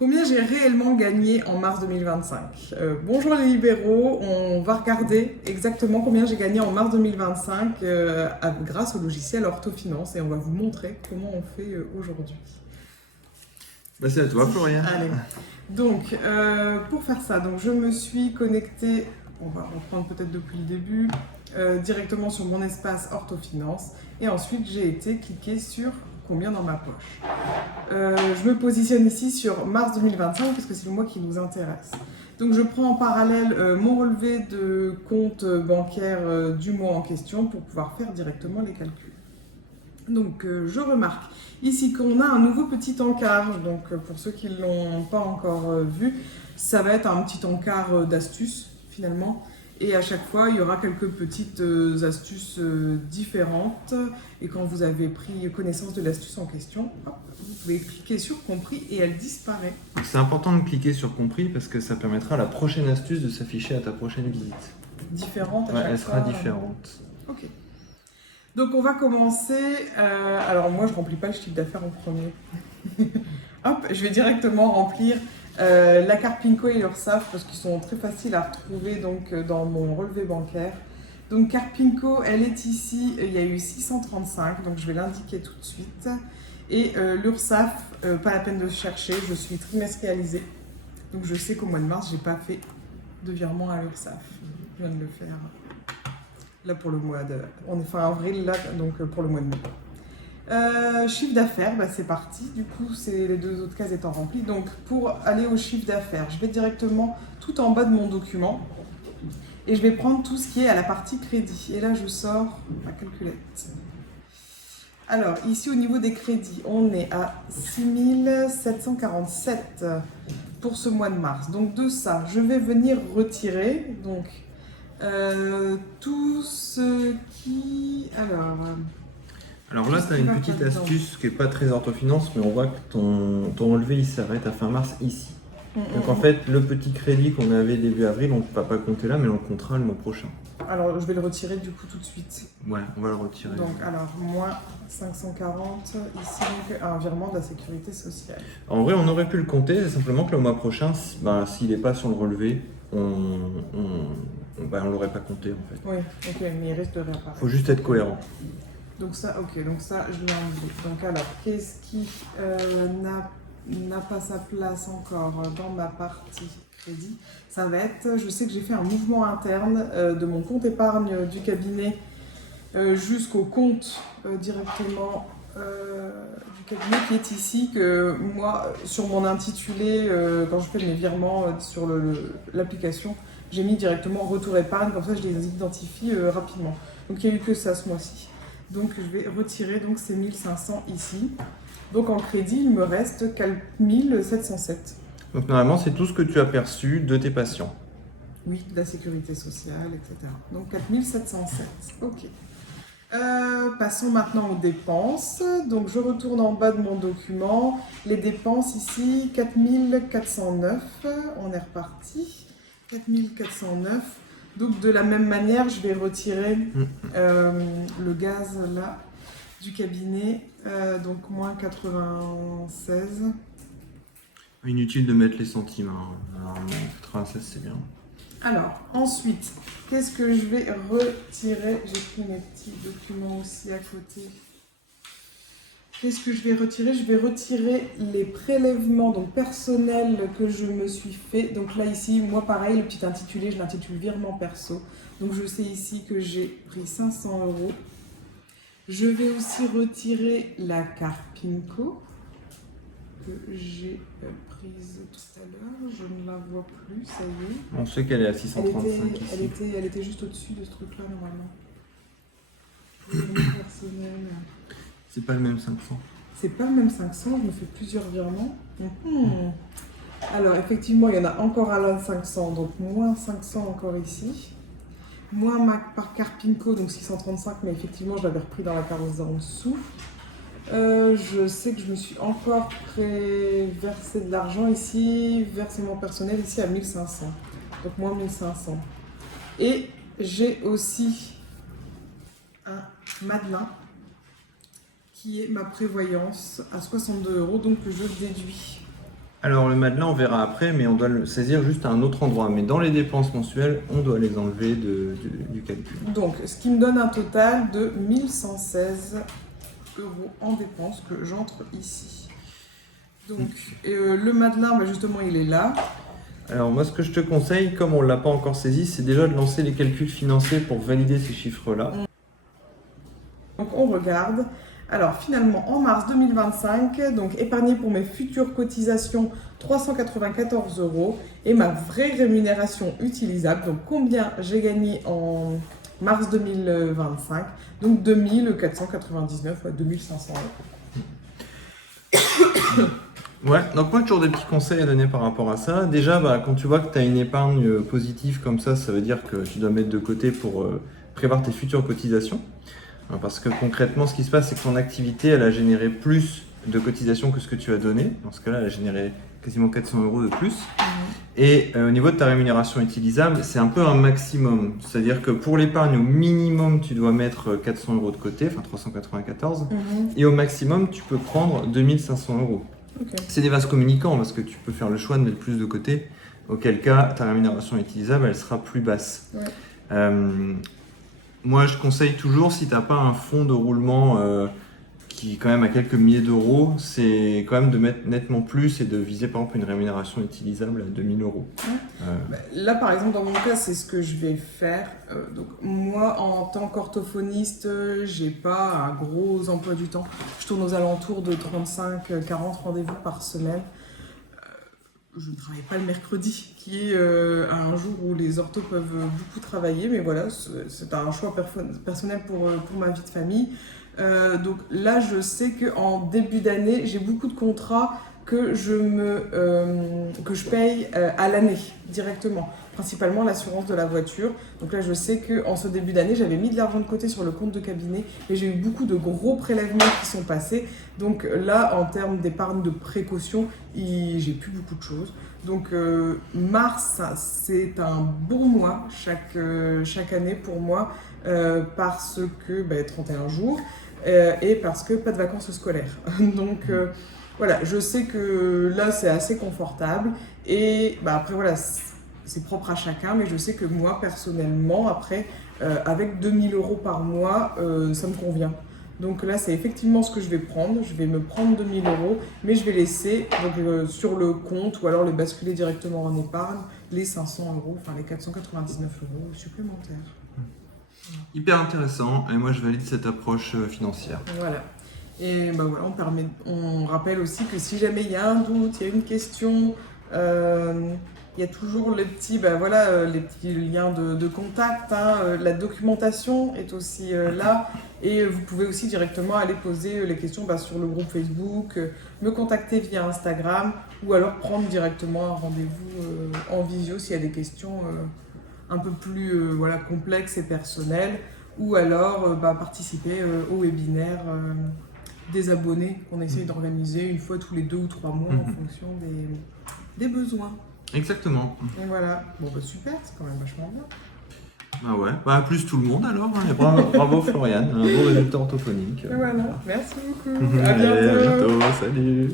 Combien j'ai réellement gagné en mars 2025? Bonjour les libéraux, on va regarder exactement combien j'ai gagné en mars 2025 grâce au logiciel Orthofinance et on va vous montrer comment on fait aujourd'hui. Bah c'est à toi, Florian. Allez. Donc, pour faire ça, donc je me suis connectée, on va reprendre peut-être depuis le début, directement sur mon espace Orthofinance et ensuite j'ai été cliquer sur combien dans ma poche. Je me positionne ici sur mars 2025 parce que c'est le mois qui nous intéresse. Donc je prends en parallèle mon relevé de compte bancaire du mois en question pour pouvoir faire directement les calculs. Donc je remarque ici qu'on a un nouveau petit encart. Donc pour ceux qui ne l'ont pas encore vu, ça va être un petit encart d'astuces finalement. Et à chaque fois, il y aura quelques petites astuces différentes. Et quand vous avez pris connaissance de l'astuce en question, hop, vous pouvez cliquer sur compris et elle disparaît. C'est important de cliquer sur compris parce que ça permettra à la prochaine astuce de s'afficher à ta prochaine visite. Différente à Ouais, chaque elle fois. sera différente. Ok. Donc on va commencer. Alors moi, je remplis pas le chiffre d'affaires en premier. Hop, je vais directement remplir la carte Pinko et l'URSSAF parce qu'ils sont très faciles à retrouver donc, dans mon relevé bancaire. Donc carte Pinko, elle est ici, il y a eu 635, donc je vais l'indiquer tout de suite. Et l'URSSAF, pas la peine de chercher, je suis trimestrialisée. Donc je sais qu'au mois de mars, j'ai pas fait de virement à l'URSSAF. Je viens de le faire là pour le mois de... On est fin avril là, donc pour le mois de mai. Chiffre d'affaires, bah c'est parti. Du coup, c'est les deux autres cases étant remplies. Donc, pour aller au chiffre d'affaires, je vais directement tout en bas de mon document et je vais prendre tout ce qui est à la partie crédit. Et là, je sors ma calculette. Alors, ici, au niveau des crédits, on est à 6747 pour ce mois de mars. Donc, de ça, je vais venir retirer donc tout ce qui... Alors là, tu as une petite astuce qui n'est pas très orthofinance, mais on voit que ton relevé il s'arrête à fin mars ici. Donc en fait, le petit crédit qu'on avait début avril, on ne va pas compter là, mais on le comptera le mois prochain. Alors, je vais le retirer du coup tout de suite. Ouais, on va le retirer. Donc, alors, moins 540, ici, donc, un virement de la sécurité sociale. En vrai, on aurait pu le compter, c'est simplement que le mois prochain, s'il n'est pas sur le relevé, on l'aurait pas compté en fait. Oui, ok, mais il risque de réapparaître. Faut juste être cohérent. Donc ça, ok, donc ça, je l'ai enlevé. Donc alors, qu'est-ce qui n'a pas sa place encore dans ma partie crédit? Ça va être, je sais que j'ai fait un mouvement interne de mon compte épargne du cabinet jusqu'au compte directement du cabinet qui est ici, que moi, sur mon intitulé, quand je fais mes virements sur l'application, j'ai mis directement retour épargne, comme ça je les identifie rapidement. Donc il n'y a eu que ça ce mois-ci. Donc je vais retirer donc ces 1500 ici. Donc en crédit, il me reste 4707. Donc normalement, c'est tout ce que tu as perçu de tes patients. Oui, de la sécurité sociale, etc. Donc 4707. Ok. Passons maintenant aux dépenses. Donc je retourne en bas de mon document. Les dépenses ici, 4409. On est reparti. 4409. Donc de la même manière, je vais retirer le gaz là du cabinet. Donc moins 96. Inutile de mettre les centimes. Hein. Alors, 96, c'est bien. Alors, ensuite, qu'est-ce que je vais retirer? J'ai pris mes petits documents aussi à côté. Qu'est-ce que je vais retirer? Je vais retirer les prélèvements donc personnels que je me suis fait. Donc là, ici, moi, pareil, le petit intitulé, je l'intitule virement perso. Donc je sais ici que j'ai pris 500 €. Je vais aussi retirer la carte Pinko que j'ai prise tout à l'heure. Je ne la vois plus, ça y est. On sait qu'elle est à 635 ici. Elle était juste au-dessus de ce truc-là, normalement. Le personnel. C'est pas le même 500. C'est pas le même 500, je me fais plusieurs virements. Alors, effectivement, il y en a encore à 500, donc moins 500 encore ici. Moins par carte Pinko, donc 635, mais effectivement, je l'avais repris dans la carrosse en dessous. Je sais que je me suis encore versé de l'argent ici, versement personnel ici à 1500, donc moins 1500. Et j'ai aussi un Madelin qui est ma prévoyance à 62 €, donc que je déduis. Alors le Madelin, on verra après, mais on doit le saisir juste à un autre endroit. Mais dans les dépenses mensuelles, on doit les enlever du calcul. Donc, ce qui me donne un total de 1116 € en dépenses que j'entre ici. Donc, le Madelin, bah, justement, il est là. Alors moi, ce que je te conseille, comme on ne l'a pas encore saisi, c'est déjà de lancer les calculs financiers pour valider ces chiffres-là. Donc, on regarde. Alors, finalement, en mars 2025, donc épargné pour mes futures cotisations 394 € et ma vraie rémunération utilisable. Donc, combien j'ai gagné en mars 2025? Donc, 2499, 2500 €. Ouais, donc moi, toujours des petits conseils à donner par rapport à ça. Déjà, quand tu vois que tu as une épargne positive comme ça veut dire que tu dois mettre de côté pour prévoir tes futures cotisations. Parce que concrètement, ce qui se passe, c'est que ton activité, elle a généré plus de cotisations que ce que tu as donné. Dans ce cas-là, elle a généré quasiment 400 € de plus. Et au niveau de ta rémunération utilisable, c'est un peu un maximum. C'est-à-dire que pour l'épargne, au minimum, tu dois mettre 400 € de côté, enfin 394. Et au maximum, tu peux prendre 2500 €. Okay. C'est des vases communicants parce que tu peux faire le choix de mettre plus de côté, auquel cas ta rémunération utilisable elle sera plus basse. Ouais. Moi je conseille toujours, si tu n'as pas un fonds de roulement qui est quand même à quelques milliers d'euros, c'est quand même de mettre nettement plus et de viser par exemple une rémunération utilisable à 2000 €. Ouais. Là par exemple dans mon cas c'est ce que je vais faire. Donc moi en tant qu'orthophoniste j'ai pas un gros emploi du temps. Je tourne aux alentours de 35-40 rendez-vous par semaine. Je ne travaille pas le mercredi, qui est un jour où les orthos peuvent beaucoup travailler, mais voilà, c'est un choix personnel pour ma vie de famille. Donc là, je sais qu'en début d'année, j'ai beaucoup de contrats que je paye à l'année directement, principalement l'assurance de la voiture. Donc là, je sais qu'en ce début d'année, j'avais mis de l'argent de côté sur le compte de cabinet et j'ai eu beaucoup de gros prélèvements qui sont passés. Donc là, en termes d'épargne de précaution, j'ai plus beaucoup de choses. Donc mars, c'est un bon mois chaque année pour moi parce que 31 jours et parce que pas de vacances scolaires. Donc voilà, je sais que là, c'est assez confortable. Et après, voilà, c'est propre à chacun. Mais je sais que moi, personnellement, après, avec 2000 € par mois, ça me convient. Donc là, c'est effectivement ce que je vais prendre. Je vais me prendre 2000 €, mais je vais laisser sur le compte ou alors le basculer directement en épargne les 500 €, enfin les 499 € supplémentaires. Hyper intéressant. Et moi, je valide cette approche financière. Voilà. Et voilà, on rappelle aussi que si jamais il y a un doute, il y a une question, il y a toujours les petits liens de contact. La documentation est aussi là. Et vous pouvez aussi directement aller poser les questions sur le groupe Facebook, me contacter via Instagram ou alors prendre directement un rendez-vous en visio s'il y a des questions un peu plus complexes et personnelles. Ou alors participer au webinaire des abonnés qu'on essaye d'organiser une fois tous les 2 ou 3 mois en fonction des besoins. Exactement. Et voilà. Super, c'est quand même vachement bien. Ah ouais, plus tout le monde alors. Et bravo Floriane, un beau résultat orthophonique. Et voilà, merci beaucoup. À bientôt, salut.